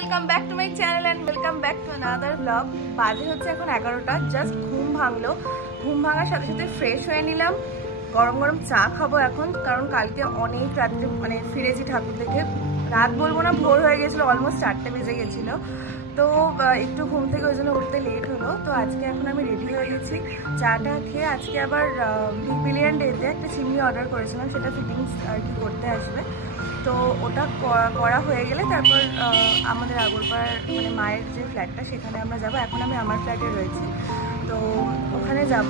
Welcome back to my channel and welcome back to another blog. বাজে হচ্ছে এখন 11টা, just ঘুম ভাঙলো। ঘুম ভাঙার সাথে সাথে ফ্রেশ হয়ে নিলাম। গরম গরম চা খাবো এখন, কারণ কালকে অনেক রাত্রে ফিরেছি ঠাকুর দেখে। রাত বলবো না, ভোর হয়ে গেছিলো, অলমোস্ট 4টে বেজে গেছিলো। তো একটু ঘুম থেকে ওই জন্য উঠতে লেট হলো। তো আজকে এখন আমি রেডি হয়ে গেছি। চাটা খেয়ে আজকে আবার বিলিয়ন ডেতে একটা চিমনি অর্ডার করেছিলাম, সেটা ফিটিংস আর কি করতে আসবে। তো ওটা করা হয়ে গেলে তারপর আমাদের আগরপাড়ার মায়ের যে ফ্ল্যাটটা, সেখানে আমরা যাব। এখন আমি আমার ফ্ল্যাটে রয়েছি, তো ওখানে যাব।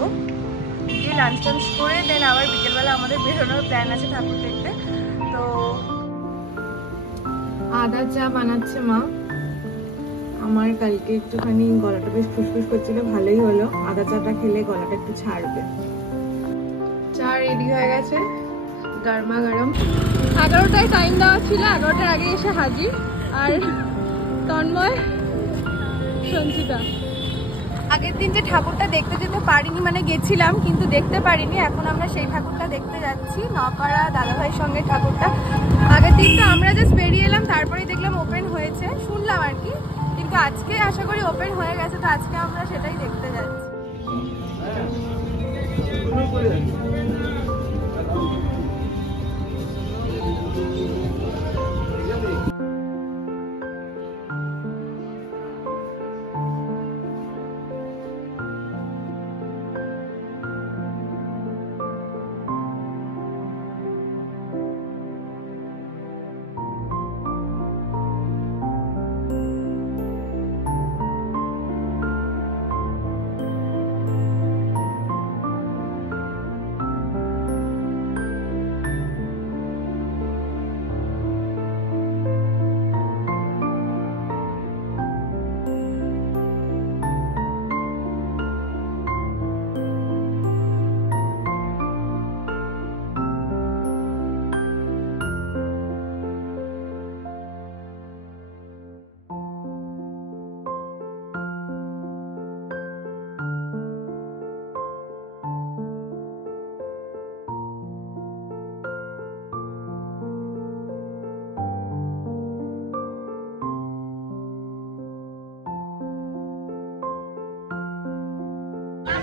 গিয়ে লাঞ্চ টাঞ্চ করে দেন আবার বিকেলবেলা আমাদের বেরোনোর প্ল্যান আছে ঠাকুর দেখতে। তো আদা চা বানাচ্ছে মা। আমার কালকে একটুখানি গলাটা বেশ ফুসফুস করছিল, ভালোই হলো। আদা চাটা খেলে গলাটা একটু ছাড়বে। চা রেডি হয়ে গেছে, গরমা গরম। 11টায় টাইম দেওয়া ছিল, 11টার আগে এসে হাজির। আর তন্ময়, সঞ্চিতা আগের দিন যে ঠাকুরটা দেখতে যেতে পারিনি, গেছিলাম কিন্তু দেখতে পারিনি, এখন আমরা সেই ঠাকুরটা দেখতে যাচ্ছি। নপাড়া দাদাভাইয়ের সঙ্গে ঠাকুরটা। আগের দিন তো আমরা জাস্ট বেরিয়ে এলাম, তারপরেই দেখলাম ওপেন হয়েছে, শুনলাম আর কি। কিন্তু আজকে আশা করি ওপেন হয়ে গেছে, তো আজকে আমরা সেটাই দেখতে যাচ্ছি।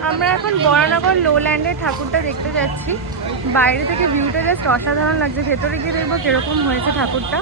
আমরা এখন বরানগর লোল্যান্ডের ঠাকুরটা দেখতে যাচ্ছি। বাইরে থেকে ভিউটা জাস্ট অসাধারণ লাগছে, ভেতরে গিয়ে দেখবো কিরকম হয়েছে ঠাকুরটা।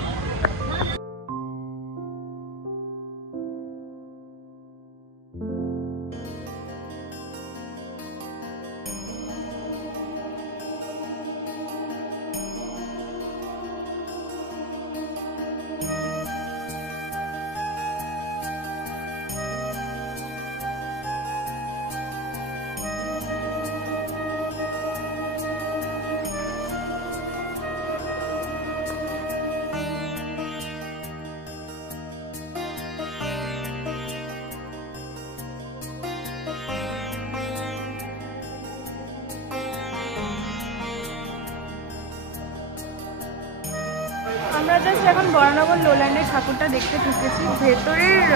আমরা জাস্ট এখন বরানগর লোল্যান্ডের ঠাকুরটা দেখতে ঢুকেছি। ভেতরের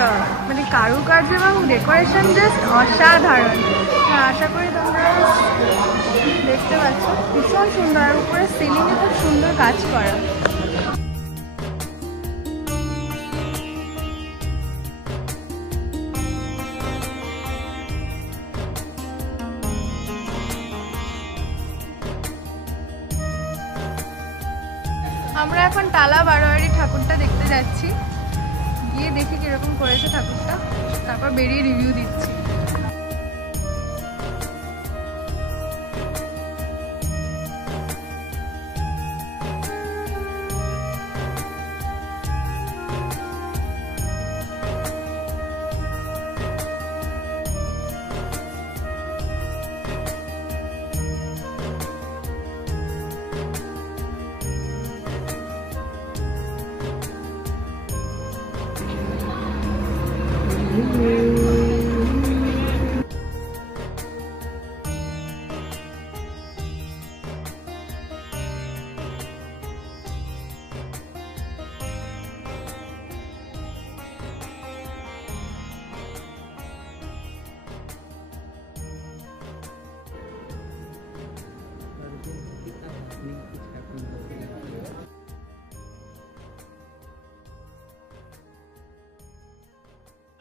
কারুকার্য এবং ডেকোরেশন জাস্ট অসাধারণ। আশা করি তোমরা দেখতে পাচ্ছ, ভীষণ সুন্দর। আর উপরে সিলিংয়ে খুব সুন্দর কাজ করা। আমরা এখন টালা বারোয়ারি ঠাকুরটা দেখতে যাচ্ছি। গিয়ে দেখি কিরকম করেছে ঠাকুরটা, তারপর বেরিয়ে রিভিউ দিচ্ছি।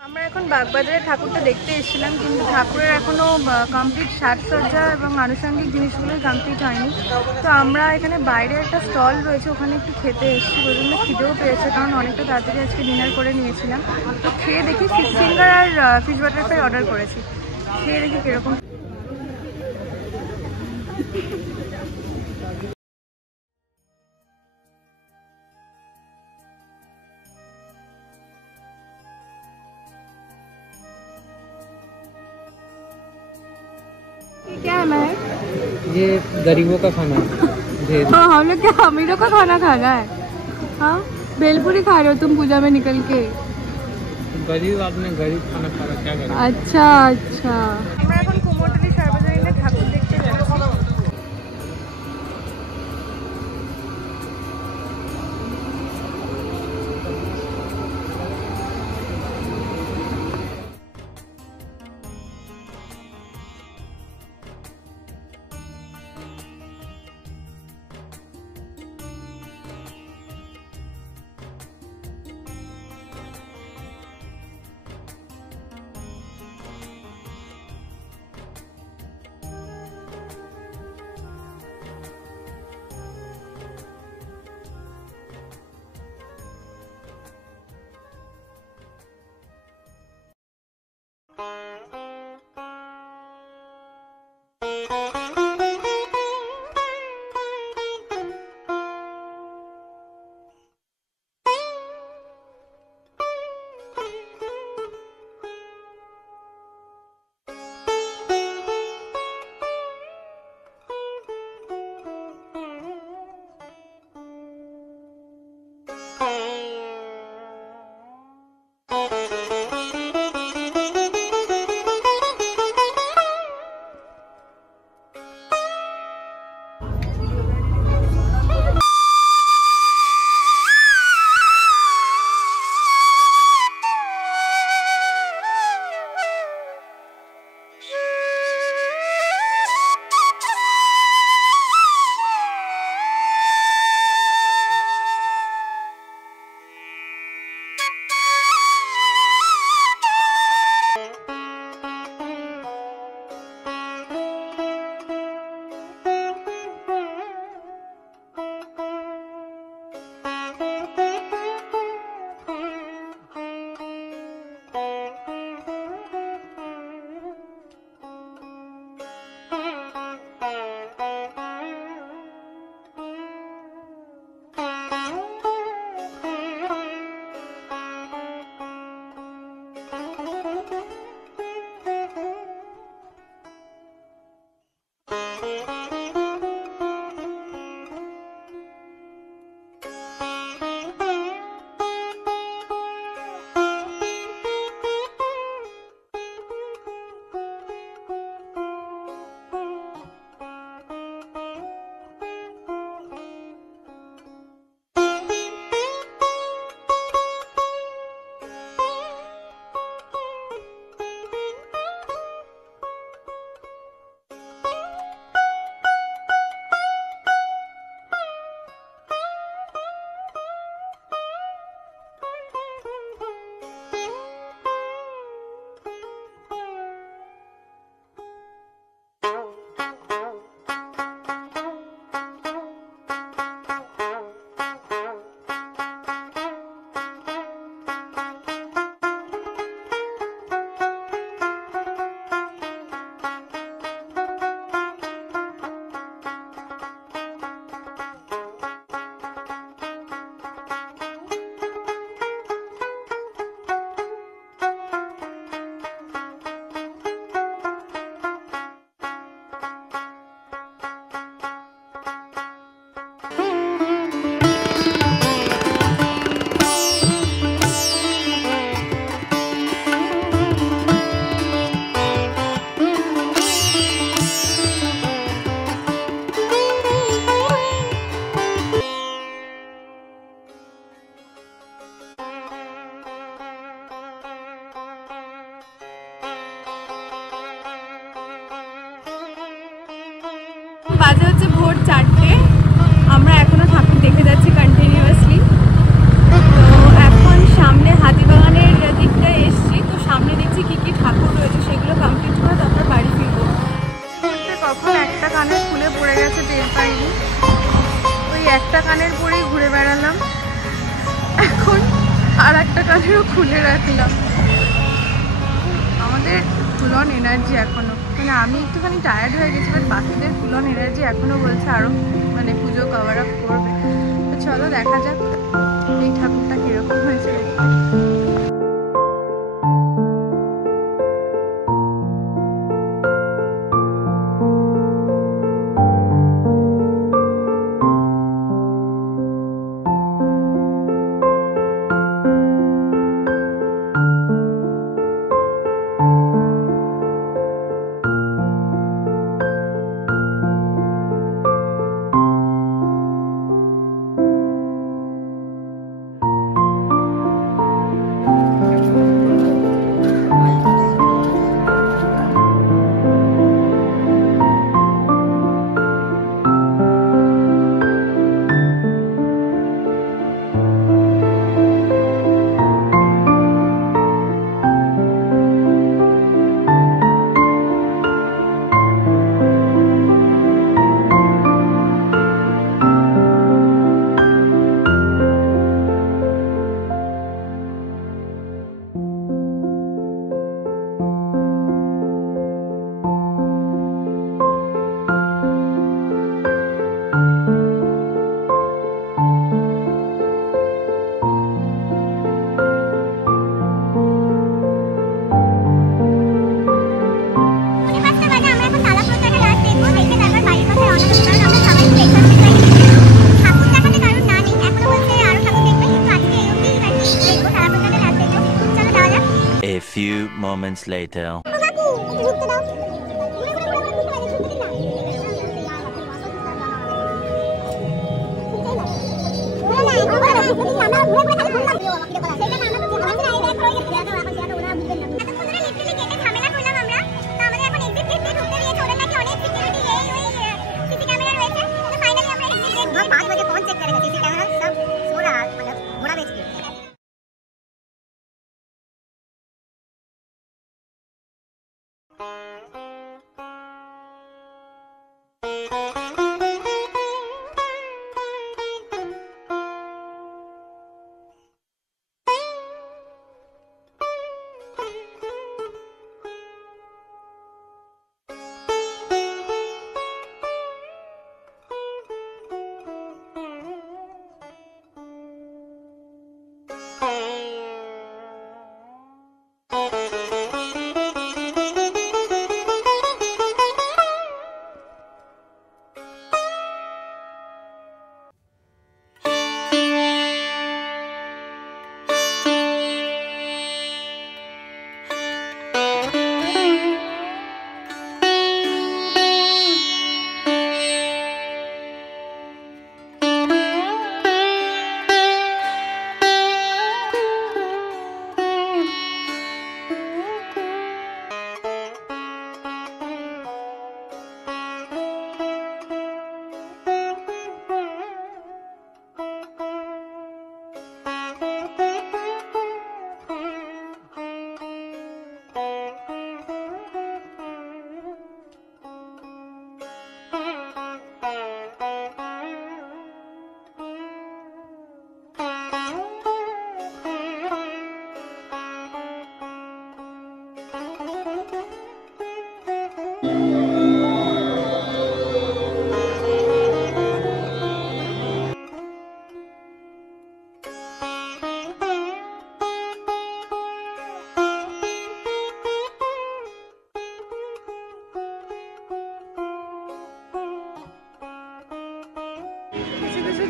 আমরা এখন বাগবাজারে ঠাকুরটা দেখতে এসেছিলাম, কিন্তু ঠাকুরের এখনো কমপ্লিট সাজসজ্জা এবং আনুষঙ্গিক জিনিসগুলোই কমপ্লিট হয়নি। তো আমরা এখানে বাইরে একটা স্টল রয়েছে, ওখানে একটু খেতে এসেছি, প্রচণ্ড খিদেও পেয়েছে, কারণ অনেকটা তাড়াতাড়ি আজকে ডিনার করে নিয়েছিলাম। তো খেয়ে দেখি ফিশ ফিঙ্গার আর ফিশ বাটার ফ্রাই অর্ডার করেছি, খেয়ে দেখি কীরকম। क्या है मैं? ये गरीबों का खाना है। हाँ, हम लोग क्या अमीरों का खाना खाना है? हाँ, भेलपुरी खा रहे हो तुम पूजा में निकल के? गरीब आपने गरीब खाना खा रहा, क्या करें? अच्छा अच्छा। আমরা এখন কুমোরটুলি সর্বজনীনে ঠাকুর দেখতে যাচ্ছি। কানের পরেই ঘুরে বেড়ালাম, এখন আর একটা কানেরও খুলে রাখলাম। আমাদের ফুল অন এনার্জি এখনো, মানে আমি একটুখানি টায়ার্ড হয়ে গেছি, বাট বাকিদের ফুল অন এনার্জি এখনো বলছে আরো মানে পুজো কভার আপ করবে। তো চলো দেখা যাক এই ঠাকুরটা কিরকম হয়েছে। A few moments later.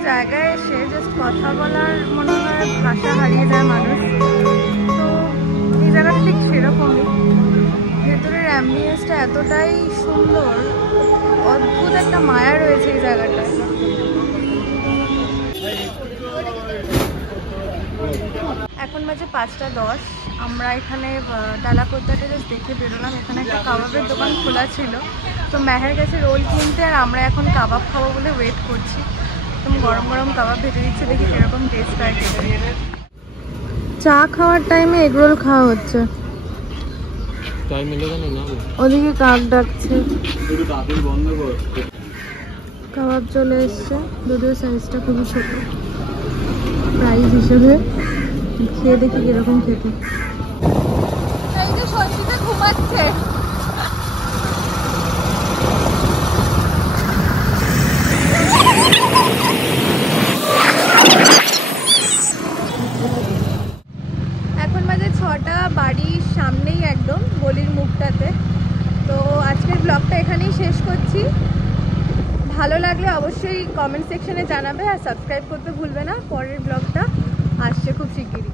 জায়গায় এসে জাস্ট কথা বলার মনে হয় ভাষা হারিয়ে যায় মানুষ। তো এই জায়গাটা ঠিক সেরকমই, ভেতরের অ্যাম্বিয়েন্সটা এতটাই সুন্দর, অদ্ভুত একটা মায়া রয়েছে এই জায়গাটায়। এখন বাজে 5:10। আমরা এখানে ডালাকোত্তাটা জাস্ট দেখে বেরোলাম। এখানে একটা কাবাবের দোকান খোলা ছিল, তো মেহের গেছে রোল কিনতে, আর আমরা এখন কাবাব খাবো বলে ওয়েট করছি। গরম গরম কাবাব ভেজে দিচ্ছে, দেখি কিরকম টেস্ট হয়। চা খাওয়ার টাইমে এগরোল খাওয়া হচ্ছে। ওদিকে কাক ডাকছে। কাবাব চলে এসছে, যদিও সাইজটা খুবই ছোট প্রাইস হিসেবে। খেয়ে দেখি কিরকম খেতে। এই যে সঞ্চিতা ঘুমাচ্ছে। এখন বাজে 6টা, বাড়ির সামনেই একদম গলির মুখটাতে। তো আজকের ব্লগটা এখানেই শেষ করছি। ভালো লাগলে অবশ্যই কমেন্ট সেকশনে জানাবে, আর সাবস্ক্রাইব করতে ভুলবে না। পরের ব্লগটা আসছে খুব শিগগিরই।